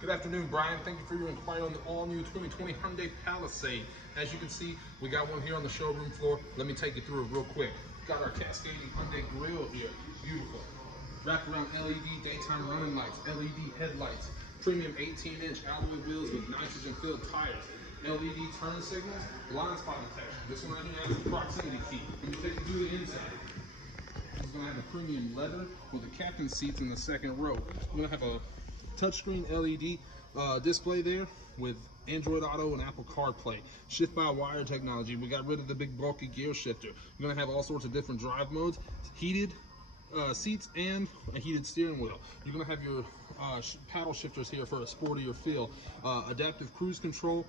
Good afternoon, Brian. Thank you for your inquiry on the all-new 2020 Hyundai Palisade. As you can see, we got one here on the showroom floor. Let me take you through it real quick. Got our cascading Hyundai grille here. Beautiful. Wraparound LED daytime running lights, LED headlights, premium 18-inch alloy wheels with nitrogen-filled tires, LED turn signals, blind spot detection. This one right here has a proximity key. Let me take you through the inside. It's going to have a premium leather with the captain's seats in the second row. We're going to have a touchscreen LED display there with Android Auto and Apple CarPlay. Shift-by-wire technology. We got rid of the big bulky gear shifter. You're going to have all sorts of different drive modes, heated seats, and a heated steering wheel. You're going to have your paddle shifters here for a sportier feel. Adaptive cruise control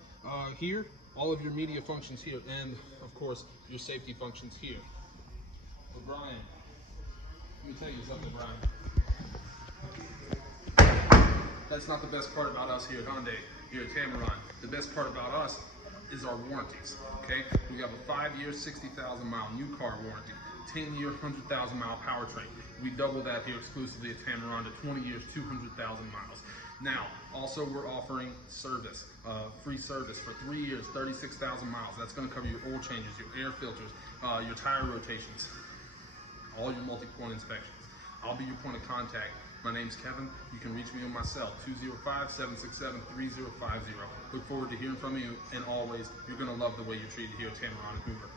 here. All of your media functions here. And, of course, your safety functions here. But Brian, let me tell you something, Brian. That's not the best part about us here at Hyundai, here at Tameron. The best part about us is our warranties, okay? We have a 5-year, 60,000-mile new car warranty, 10-year, 100,000-mile powertrain. We double that here exclusively at Tameron to 20 years, 200,000 miles. Now, also we're offering service, free service for 3 years, 36,000 miles. That's gonna cover your oil changes, your air filters, your tire rotations, all your multi-point inspections. I'll be your point of contact. My name's Kevin. You can reach me on my cell, 205-767-3050. Look forward to hearing from you, and always, you're going to love the way you're treated here at Tameron Hoover.